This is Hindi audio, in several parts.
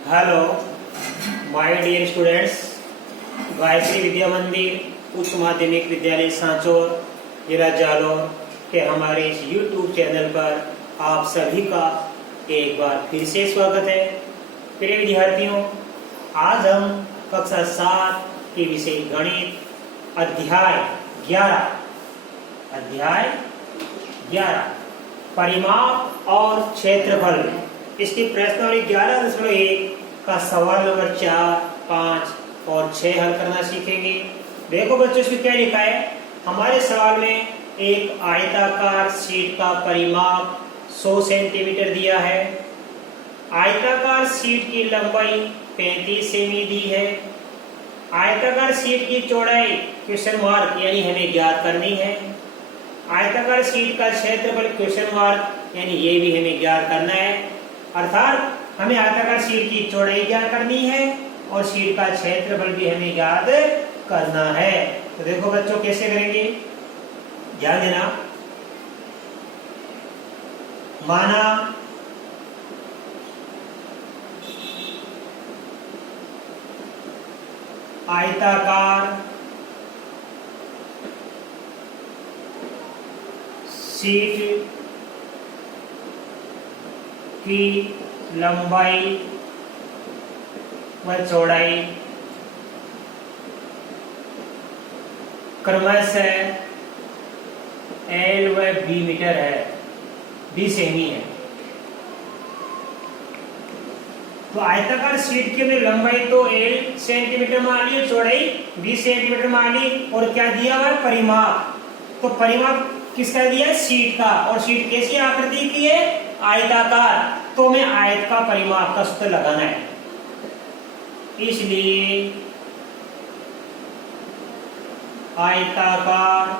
Hello my dear students. Gayatri Vidya Mandir उच्च माध्यमिक विद्यालय सांचौर जिला जालौर के हमारे इस YouTube चैनल पर आप सभी का एक बार फिर से स्वागत है। प्रिय विद्यार्थियों, आज हम कक्षा 7 के विषय गणित अध्याय 11 परिमाप और क्षेत्रफल, इसकी प्रश्नावली 11.1 का सवाल नंबर 4, 5 और 6 हल करना सीखेंगे। देखो बच्चों, इसमें क्या लिखा है। हमारे सवाल में एक आयताकार शीट का परिमाप 100 सेंटीमीटर दिया है। आयताकार शीट की लंबाई 35 सेमी दी है। आयताकार शीट की चौड़ाई क्वेश्चन मार्क यानी हमें ज्ञात करनी है। आयताकार शीट का क्षेत्रफल क्वेश्चन मार्क यानी ये भी हमें ज्ञात करना है। अर्थात हमें आयताकार शीट की चौड़ाई ज्ञात करनी है और शीट का क्षेत्रफल भी हमें ज्ञात करना है। तो देखो बच्चों, कैसे करेंगे, ध्यान देना। माना आयताकार शीट की लंबाई व चौड़ाई क्रमशः L व B मीटर है, B सेमी है। तो आयताकार शीट की हमने लंबाई तो L सेंटीमीटर मान ली, चौड़ाई 20 सेंटीमीटर मान ली, और क्या दिया हुआ है, परिमाप। तो परिमाप किसका दिया है, शीट का। और शीट कैसी आकृति की है, आयताकार। तो हमें आयत का परिमाप का सूत्र लगाना है। इसलिए आयताकार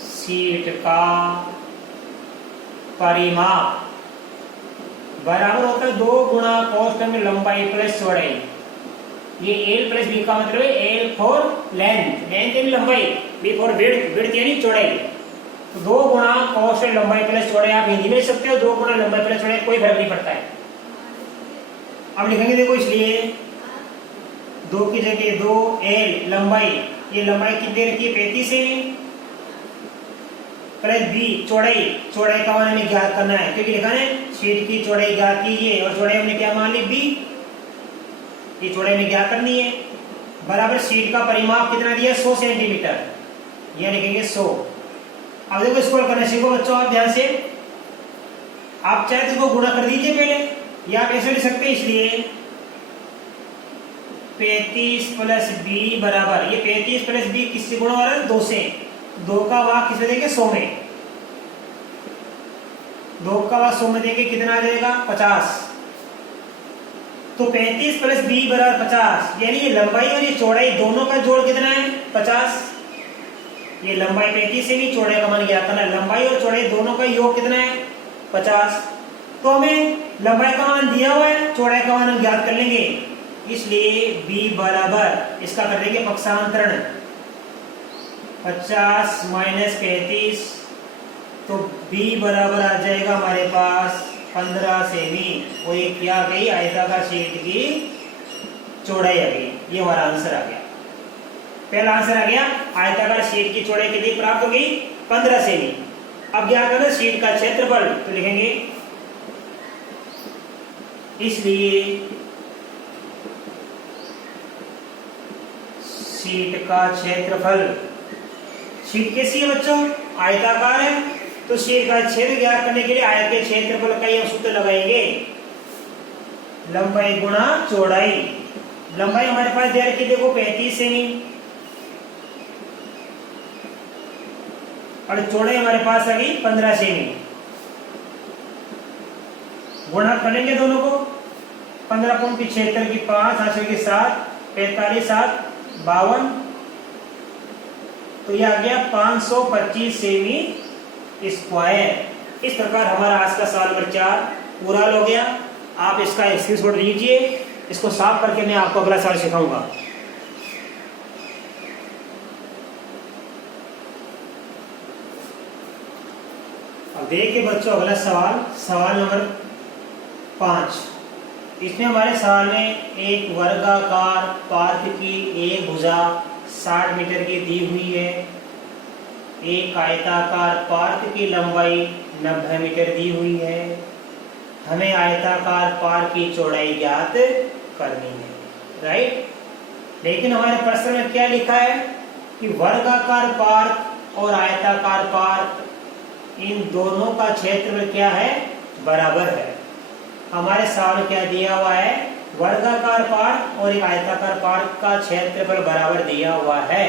शीट का परिमाप बराबर होता है 2 गुणा कोष्ठक में लंबाई प्लस चौड़ाई। ये L प्लस B का मतलब है L फॉर लेंथ, लेंथ यानी लंबाई, B फॉर विड्थ, विड्थ यानी चौड़ाई। तो 2 गुणा कोष्ठक लंबाई प्लस चौड़ाई, आप हिंदी में लिख सकते हो 2 गुणा लंबाई प्लस चौड़ाई, कोई फर्क नहीं पड़ता है। अब लिखेंगे, देखो, इसलिए 2 की जगह 2 L लंबाई, ये लंबाई कितनी रखी है, 35 सेमी, प्लस B चौड़ाई, चौड़ाई का मान हमें ज्ञात करना है क्योंकि लिखा है शीट की चौड़ाई ज्ञात कीजिए, और चौड़ाई हमने क्या मान ली, B, ये चौड़ाई हमें ज्ञात करनी है। बराबर शीट का परिमाप कितना दिया, 100 सेंटीमीटर, यह लिखेंगे 100। अब देखो, इसको करना सीखो बच्चों, आप ध्यान से। आप चाहे तो इसको गुणा कर दीजिए पहले, या आप ऐसे लिख सकते हैं। इसलिए 35 प्लस B बराबर, ये 35 प्लस B किससे गुणा हो रहा है, 2 से। 2 का भाग किसमें देंगे, 100 में। 2 का भाग 100 में देंगे, कितना आ जाएगा, 50। तो 35 प्लस B बराबर 50, यानी ये लंबाई और ये चौड़ाई दोनों का जोड़ कितना है, 50। ये लंबाई 35 सेमी, चौड़ाई का मान ज्ञात करना है। लंबाई और चौड़ाई दोनों का योग कितना है, 50। तो हमें लंबाई का मान दिया हुआ है, चौड़ाई का मान हम ज्ञात कर लेंगे। इसलिए B बराबर, इसका कर देंगे पक्षांतरण, 50 माइनस 35, तो B बराबर आ जाएगा हमारे पास 15 सेमी। और ये क्या आ गई, आयताकार शीट की चौड़ाई आ गई। ये हमारा आंसर आ गया, पहला आंसर आ गया। आयताकार शीट की चौड़ाई कितनी प्राप्त हो गई, 15 सेमी। अब क्या करना, शीट का क्षेत्रफल, तो लिखेंगे इसलिए शीट का क्षेत्रफल, शीट कैसी है बच्चों, आयताकार है। तो शीट का क्षेत्र ज्ञात करने के लिए आयत के क्षेत्रफल का यह सूत्र लगाएंगे, लंबाई गुणा चौड़ाई। लंबाई हमारे पास दे रखी, देखो 35 सेमी, और चौड़ाई हमारे पास आ गई 15 सेमी। गुणा करेंगे दोनों को, 15 पॉइंट 76 की 5, 8 की 7, 45, 7, 52, तो यह आ गया 525 सेमी स्क्वायर। इस प्रकार हमारा आज का सवाल नंबर 4 पूरा हो गया। आप इसका स्क्रीनशॉट लीजिए, इसको साफ करके मैं आपको अगला सवाल सिखाऊंगा। अब देखिए बच्चों, अगला सवाल, सवाल नंबर 5। इसमें हमारे सवाल में एक वर्गाकार पार्क की एक भुजा 60 मीटर की दी हुई है, एक आयताकार पार्क की लंबाई 90 मीटर दी हुई है, हमें आयताकार पार्क की चौड़ाई ज्ञात करनी है, राइट। लेकिन हमारे प्रश्न में क्या लिखा है कि वर्गाकार पार्क और आयताकार पार्क इन दोनों का क्षेत्रफल क्या है, बराबर है। हमारे सवाल क्या दिया हुआ है, वर्गाकार पार्क और एक आयताकार पार्क का क्षेत्रफल बराबर दिया हुआ है।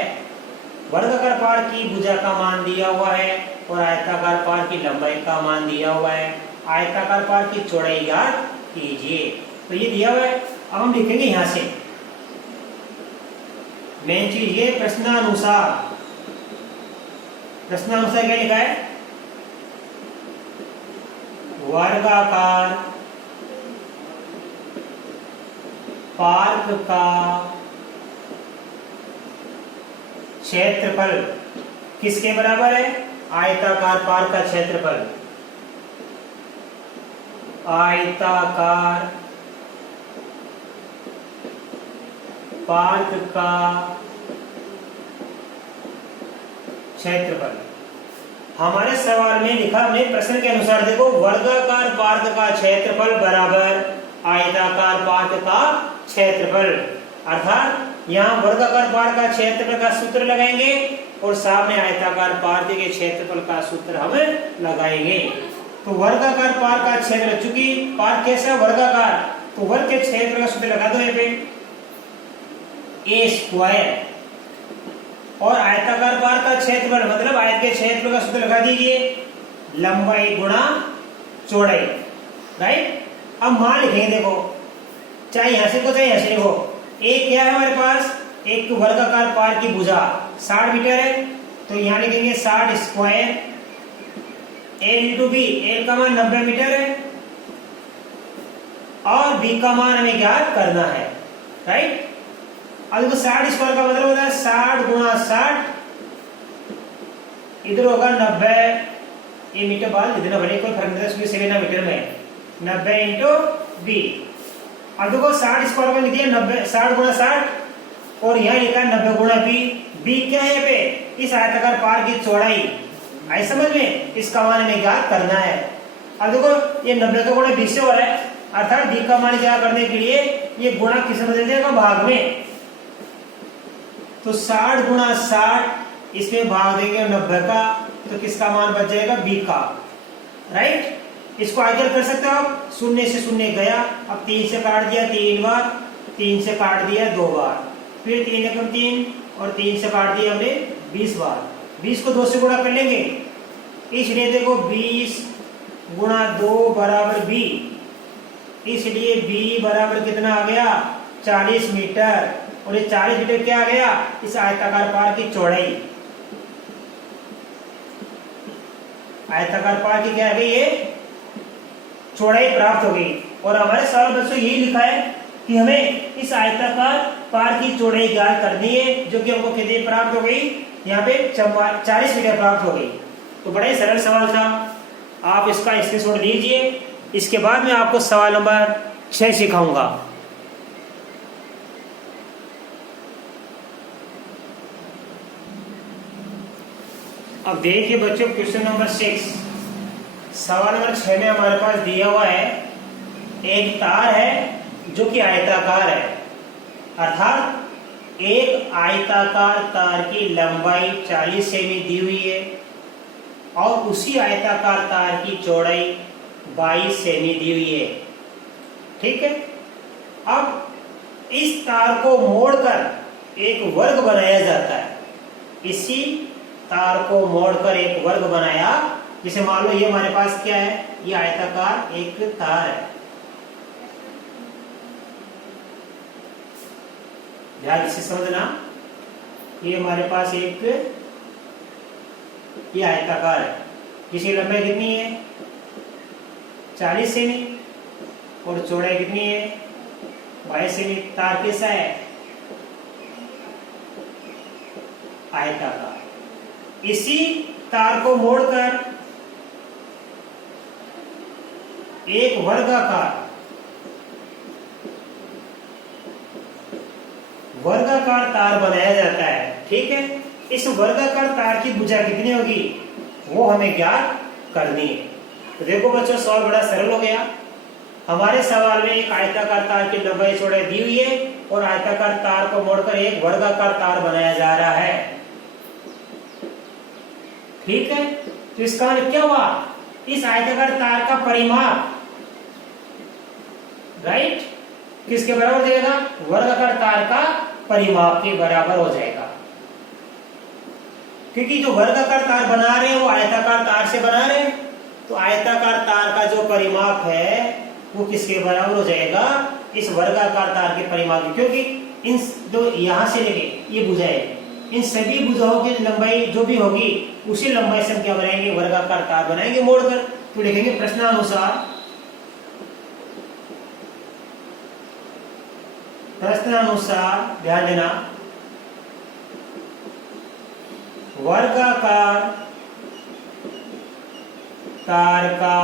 वर्गाकार पार्क की भुजा का मान दिया हुआ है और आयताकार पार्क की लंबाई का मान दिया हुआ है। आयताकार पार्क की चौड़ाई ज्ञात कीजिए। तो ये दिया हुआ है। अब हम लिखेंगे यहां से मेन चीज ये प्रश्नानुसार। प्रश्नानुसार क्या लिखा है, वर्गाकार पार्क का क्षेत्रफल किसके बराबर है, आयताकार पार्क का क्षेत्रफल। आयताकार पार्क का क्षेत्रफल। हमारे सवाल में लिखा हमने प्रश्न के अनुसार, देखो वर्गाकार पार्क का क्षेत्रफल बराबर आयताकार पार्क का क्षेत्रफल। अर्थात यहाँ वर्गाकार पार्क का क्षेत्रफल का सूत्र लगाएंगे और सामने आयताकार पार्क के क्षेत्रफल का सूत्र हम लगाएंगे। तो वर्गाकार पार्क का क्षेत्र, चूंकि पार्क कैसा वर्गाकार, तो वर्ग के क्षेत्र का सूत्र लगा दो यहाँ पे ए स्क्वायर, और आयताकार पार्क का क्षेत्रफल मतलब आयत के क्षेत्रफल का सूत्र लगा दीजिए लंबाई गुणा चौड़ाई, राइट। अब मान लिखेंगे, देखो चाहे यहां से को चाहे यहां से लिखो। एक क्या है हमारे पास, एक वर्गाकार पार्क की भुजा 60 मीटर है, तो यहां लिखेंगे 60 square l into b. L का मान 90 मीटर है और बी का मान हमें ज्ञात करना है, राइट। अब देखो 60 स्क्वायर का मतलब होता है 60 गुणा 60, इधर होगा 90, ये मीटर बाद इधर भले कोई फर्क नहीं है, सेवन मीटर में 90 इंटू बी। अब देखो 60 स्क्वायर का लिख दिया 90, 60 गुणा 60 और यहाँ लिखा 90 गुणा बी। बी क्या है यहाँ पे, इस आयताकार पार्क की चौड़ाई। आई समझ में, इसका मान हमें ज्ञात करना है। अब देखो ये 90 का गुणा 20 से हो रहा है, अर्थात बी का मान ज्ञात करने के लिए ये गुणा किस में बदल जाएगा, भाग में। तो 60 गुणा 60 इसमें भाग देंगे 90 का, तो किसका मान बच जाएगा, बी का, राइट। इसको आगे कर सकते हो आप, शून्य से शून्य गया, अब 3 से काट दिया 3 बार, 3 से काट दिया 2 बार, फिर 3 एकम 3 और 3 से काट दिया हमने 20 बार। 20 को 2 से गुणा कर लेंगे, इसलिए देखो 20 गुणा 2 बराबर बी, इसलिए बी बराबर कितना आ गया, 40 मीटर। और ये 40 मीटर क्या आ गया, इस आयताकार पार्क की चौड़ाई। आयताकार पार्क की क्या आ गई, ये चौड़ाई प्राप्त हो गई। और हमारे सवाल बच्चों यही लिखा है कि हमें इस आयताकार पार्क की चौड़ाई ज्ञात करनी है, जो कि हमको कितनी प्राप्त हो गई, यहाँ पे 40 मीटर प्राप्त हो गई। तो बड़ा ही सरल सवाल था, आप इसका स्क्रीनशॉट लीजिए। इसके बाद मैं आपको सवाल नंबर 6 सिखाऊंगा। अब देखिए बच्चों क्वेश्चन नंबर 6। सवाल नंबर 6 में हमारे पास दिया हुआ है, एक तार है जो कि आयताकार है, अर्थात एक आयताकार तार की लंबाई 40 सेमी दी हुई है और उसी आयताकार तार की चौड़ाई 22 सेमी दी हुई है, ठीक है। अब इस तार को मोड़कर एक वर्ग बनाया जाता है। इसी तार को मोड़कर एक वर्ग बनाया, जिसे मान लो ये हमारे पास क्या है, ये आयताकार एक तार है। ध्यान इसे समझना, ये हमारे पास एक ये आयताकार है जिसकी लंबाई कितनी है, 40 सेमी और चौड़ाई कितनी है, 22 सेमी। तार कैसा है, आयताकार। इसी तार को मोड़कर एक वर्गाकार वर्गाकार तार बनाया जाता है, ठीक है। इस वर्गाकार तार की भुजा कितनी होगी वो हमें ज्ञात करनी है। तो देखो बच्चों, सवाल बड़ा सरल हो गया। हमारे सवाल में एक आयताकार तार की लंबाई चौड़ाई दी हुई है और आयताकार तार को मोड़कर एक वर्गाकार तार बनाया जा रहा है, ठीक है। तो इसका मतलब क्या हुआ, इस आयताकार तार का परिमाप, राइट, किसके बराबर हो जाएगा, वर्गाकार तार का परिमाप के बराबर हो जाएगा। क्योंकि जो वर्गाकार तार बना रहे हैं वो आयताकार तार से बना रहे हैं, तो आयताकार तार का जो परिमाप है वो किसके बराबर हो जाएगा, इस वर्गाकार तार के परिमाप के। क्योंकि इन जो यहां से लेके ये भुजा है, इन सभी भुजाओं की लंबाई जो भी होगी उसी लंबाई से हम क्या बनाएंगे, वर्गाकार तार बनाएंगे मोड़कर। तो लिखेंगे प्रश्नानुसार, प्रश्नानुसार ध्यान देना, वर्गाकार तार का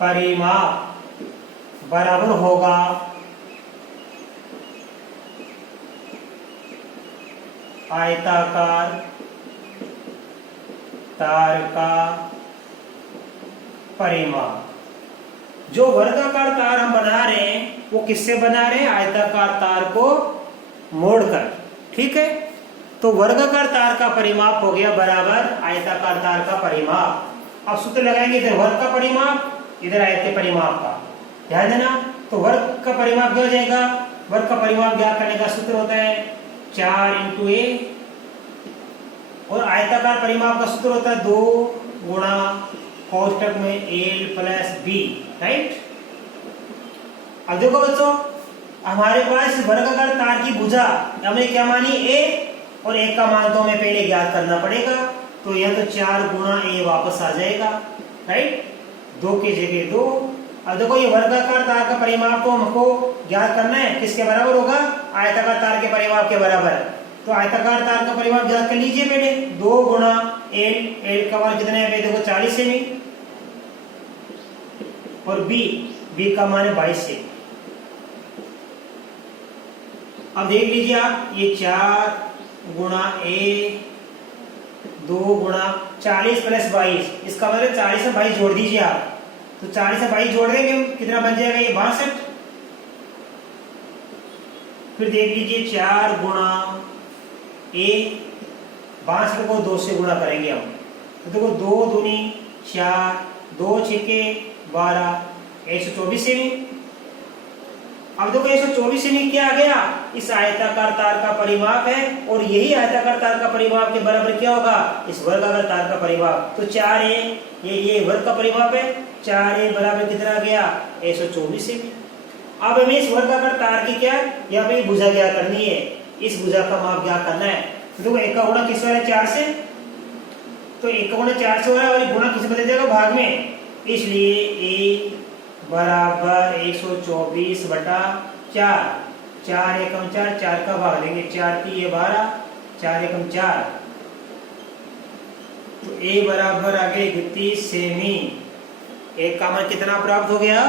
परिमाप बराबर होगा आयताकार तार का परिमाप। जो वर्गाकार तार हम बना रहे हैं वो किससे बना रहे हैं, आयताकार तार को मोड़कर, ठीक है। तो वर्गाकार तार का परिमाप हो गया बराबर आयताकार तार का परिमाप। अब सूत्र लगाएंगे, इधर वर्ग का परिमाप, इधर आयत परिमाप का, ध्यान देना। तो वर्ग का परिमाप क्या हो जाएगा, वर्ग का परिमाप ज्ञात करने का सूत्र होता है 4 × a, और आयताकार परिमाप का सूत्र होता है 2 गुणा कोष्टक में a + b, राइट। अब देखो बच्चों, हमारे पास वर्गाकार तार की भुजा हमने क्या मानी, a, और एक का मान तो हमें पहले ज्ञात करना पड़ेगा। तो यह तो 4 गुणा a वापस आ जाएगा, राइट, 2 की जगह 2। अब देखो ये वर्गाकार तार का परिमाप तो हमको ज्ञात करना है, किसके बराबर होगा, आयताकार तार के परिमाप के बराबर। तो आयताकार तार का परिमाप ज्ञात कर लीजिए पहले, 2 गुणा l का मान कितना है, देखो 40 सेमी, और b का मान है 22 सेमी। अब देख लीजिए आप, ये 4 गुणा a, 2 गुणा 40 + 22, इसका मतलब 40 में 22 जोड़ दीजिए आप। तो 40 में 22 जोड़ देंगे, कितना बन जाएगा, ये 62। फिर देख लीजिए 4 गुणा a, 62 को 2 से गुणा करेंगे हम। तो देखो 2 दूनी 4, 2 छिके 12, 124 सेमी। अब देखो 124 सेमी क्या आ गया, इस आयताकार तार का परिमाप है, और यही आयताकार तार का परिमाप के बराबर क्या होगा, इस वर्गाकार तार का परिमाप। तो 4a, ये वर्ग का परिमाप है, 4a बराबर कितना आ गया, 124 सेमी। अब हमें इस वर्गाकार तार की क्या, यहाँ पे भुजा क्या करनी है, इस भुजा का माप क्या करना है। तो देखो 1 का गुणा किस वाला 4 से, तो 1 का गुणा 4 से हो रहा है, और गुणा किस बदल जाएगा, भाग में, इसलिए a बराबर 124/4, 4 एकम 4, 4 का भाग लेंगे, 4 की ये 12, 4 एकम 4, तो a बराबर आ गए 31 सेमी। एक का मान कितना प्राप्त हो गया,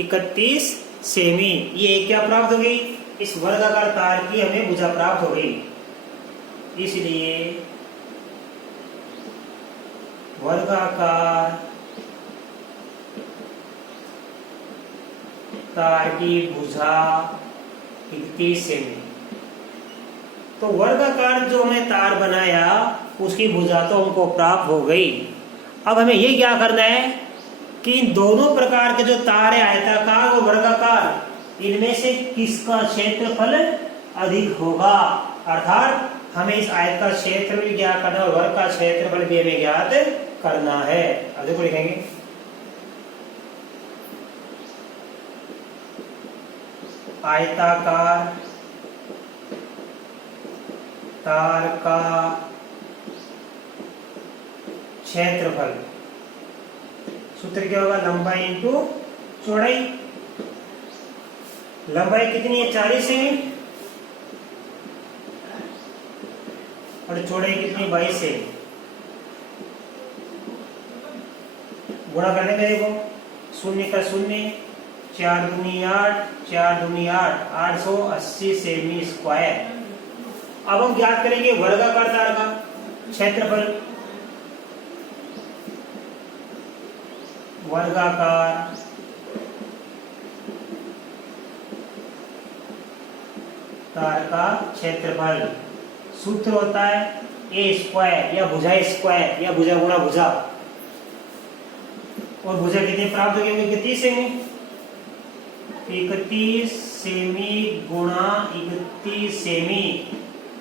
31 सेमी। ये क्या प्राप्त हो गई, इस वर्गाकार तार की हमें भुजा प्राप्त हो गई। इसलिए वर्गाकार तार की भुजा 31 सेमी। तो वर्गाकार जो हमने तार बनाया उसकी भुजा तो हमको प्राप्त हो गई। अब हमें ये क्या करना है कि इन दोनों प्रकार के जो तार है, आयताकार और वर्गाकार, इनमें से किसका क्षेत्रफल अधिक होगा। अर्थात हमें इस आयत का क्षेत्र भी ज्ञात करना है और वर्ग का क्षेत्रफल भी हमें ज्ञात करना है। अब देखो लिखेंगे, आयताकार तार का क्षेत्रफल, सूत्र क्या होगा, लंबाई इंटू चौड़ाई। लंबाई कितनी है, 40 सेमी, और चौड़ाई कितनी, 22 सेमी। गुणा करने में देखो, 0 का 0, 4 दूनी 8, 4 दूनी 8, 880 सेमी स्क्वायर। अब हम ज्ञात करेंगे वर्गाकार तार का क्षेत्रफल। वर्गाकार तार का क्षेत्रफल सूत्र होता है ए स्क्वायर या भुजा स्क्वायर या भुजा गुणा भुजा। और भुजा कितनी प्राप्त होगी? 31 सेमी। 31 सेमी गुणा 31 सेमी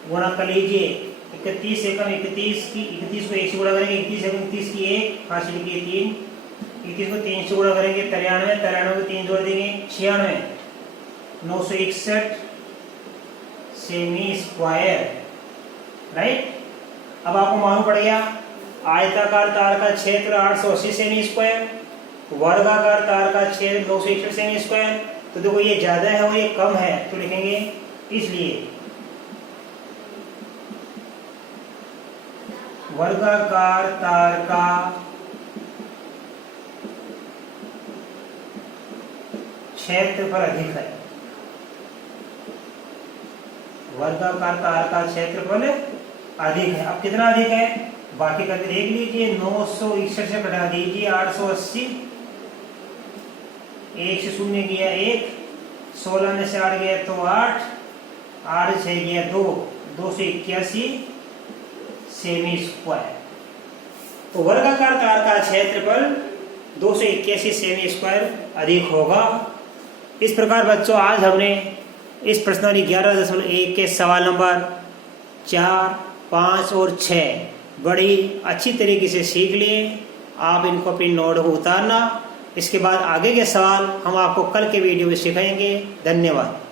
गुणा कर लीजिए। 31 एकम 31 की 31 को 1 से गुणा करेंगे, 31 एकम 31 की 1 हासिल की 3, 31 को 3 से गुणा करेंगे 93, 93 को 3 जोड़ देंगे 96, 961 सेमी स्क्वायर। राइट। अब आपको मालूम पड़ गया आयताकार तार का क्षेत्र 880 सेमी स्क्वायर, वर्गाकार तार का क्षेत्र 961 सेमी स्क्वायर। तो देखो ये ज्यादा है और ये कम है तो लिखेंगे इसलिए वर्गाकार तार का क्षेत्रफल अधिक है। वर्गाकार तार का क्षेत्रफल अधिक है। अब कितना अधिक है बाकी करके देख लीजिए। 961 से घटा दीजिए 880, 1 से 0 गया 1, 16 में से 8 गया तो 8, 8 से गया 2, 281 सेमी स्क्वायर। तो वर्गाकार तार का क्षेत्रफल 281 सेमी स्क्वायर अधिक होगा। इस प्रकार बच्चों आज हमने इस प्रश्नावली 11.1 के सवाल नंबर 4, 5 और 6 बड़ी अच्छी तरीके से सीख लिए। आप इनको अपनी नोट को उतारना। इसके बाद आगे के सवाल हम आपको कल के वीडियो में सिखाएंगे। धन्यवाद।